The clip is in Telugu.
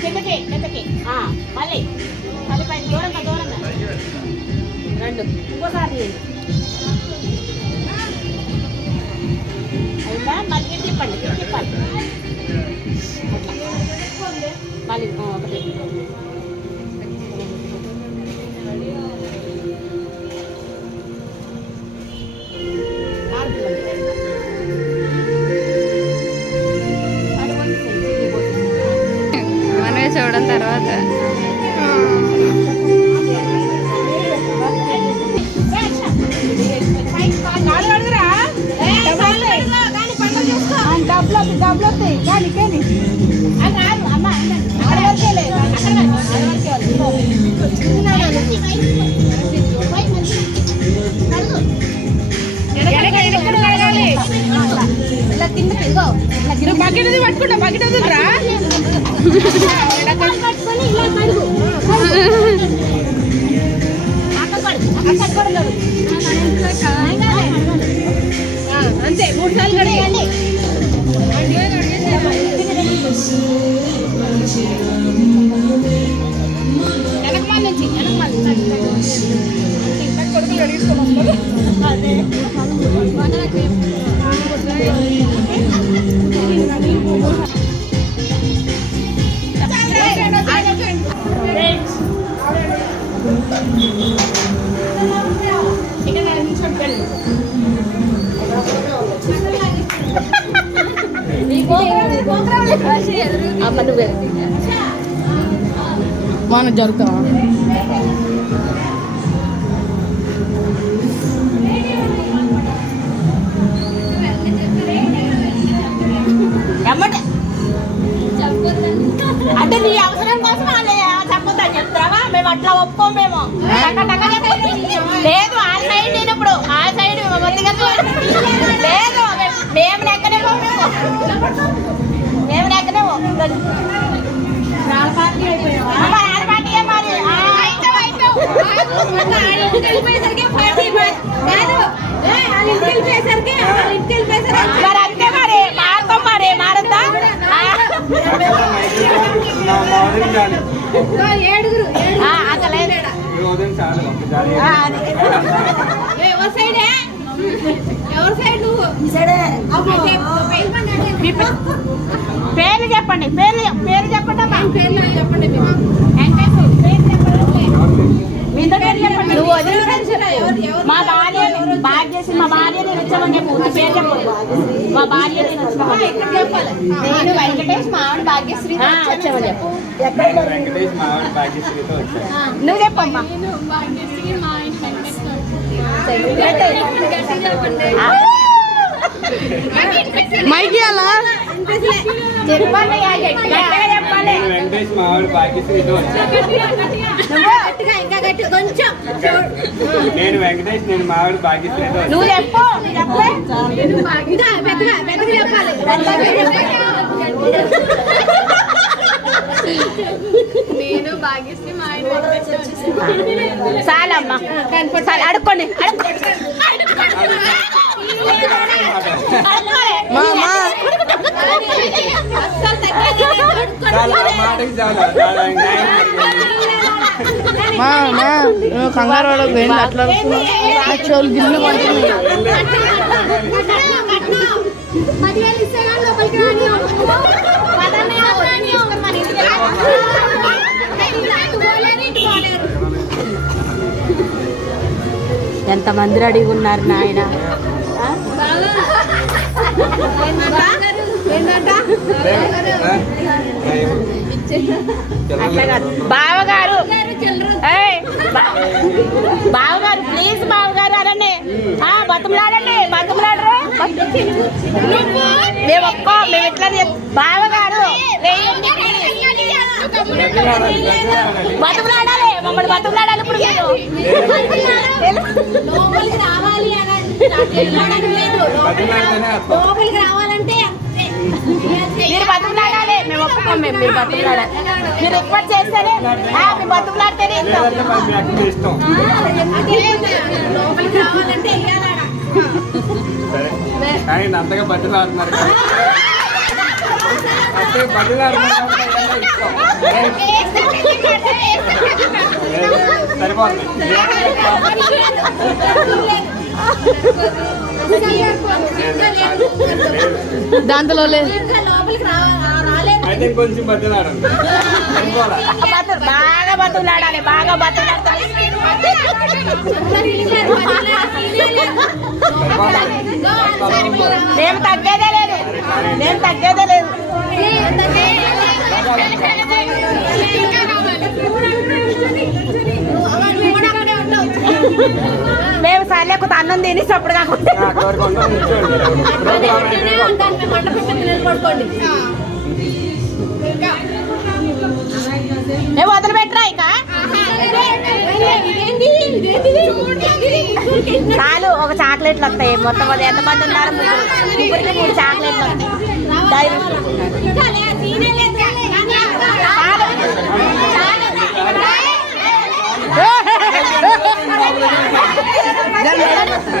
కిందకి కిందకి మళ్ళీ మళ్ళీ పైన దూరంగా దూరంగా రెండు ఇంకోసారి అయిందా మళ్ళీ. ఇటు తిప్పండి మళ్ళీ ఒకటి బకెట్ పట్టుకుంటా మన జరుగుతావా ఎమ్మటే అంటే నీ అవసరం కోసం చెప్పొద్దని చెప్తావా మేము అట్లా ఒప్పుకోం మేము. టక టక టక. లేదు ఆ సైడ్ నేను ఇప్పుడు ఆ సైడ్. లేదు మేము- మేము మేము నెక్కనేమో అమ్మ, ఆడ పార్టీ ఏ మరి? ఆ, అయితావు, అయితావు. మరి అంతే మరి మారుతాం మరి మారద్దా ఆ. ఆ, అంత లేదు ఆ, అది. మీ పే- పేర్లు చెప్పండి పేర్లు పేరు చెప్పండి అమ్మా. పేరు చెప్పండి. మీ ఇద్దరు పేరు చెప్పండి నువ్వు మా భార్య భాగ్యశ్రీ మా భార్య నేను వచ్చామని చెప్పు నీ పేరు చెప్పు మా భార్య నేను వెంకటేష్ భాగ్యశ్రీ వచ్చామని చెప్పు నువ్వు చెప్పమ్మా. మైకి అలా నేను వెంకటేష్ నేను వెంకటేష్ నేను నువ్వు చెప్పు నేను భాగ్యశ్రీ మా చాలమ్మా చాలు అడుక్కోండి అడుక్కోండి. మా మా నువ్వు కంగారు వాడకు ఏంటి అట్లా అరుస్తున్నావు? చెవులు గిల్లు ఎంతమంది రెడీగా ఉన్నారు నాయన బావగారు. బావగారు ప్లీజ్ బావగారు అనండి ఆ, బతుకులాడండి బతుకులాడరు. మేము ఒక్క మేము ఎట్లా బావగారు. బతుకులాడాలి మమ్మల్ని బతుకులాడాలి ఇప్పుడు రావాలి. లోపలికి రావాలంటే మీరు బతుకులాడాలి. మేము ఒప్పుకోం మేము మీరు బతుకులాడాలి. మీరు రిక్వెస్ట్ చేస్తేనే మీరు బతుకులాడితేనే ఇస్తాం. మీ అంతగా బతిలాడుతున్నారు. అంటే సరిపోతుంది. అయితే కొంచెం బతు బాగా బతులాడాలి బాగా బతులాడాలి. మేము తగ్గేదే లేదు మేము తగ్గేదే లేదు. మేము సర్లేకపోతే అన్నం తిని చప్పుడు కాకుండా మేము వదిలిపెట్టరా ఇక? చాలు ఒక చాక్లెట్లు వస్తాయి. మొత్తం అది ఎంతమంది ఉన్నారు ముగ్గురు. ముగ్గురికి మూడు చాక్లెట్లు వస్తాయి డైరీ నడు చాలు నాన్న. ఏ, చాలు. చాలు, చాలు. చాలు, చాలు. చాలు, చాలు. ఏ, ఆగు, చాలు. ముగ్గురు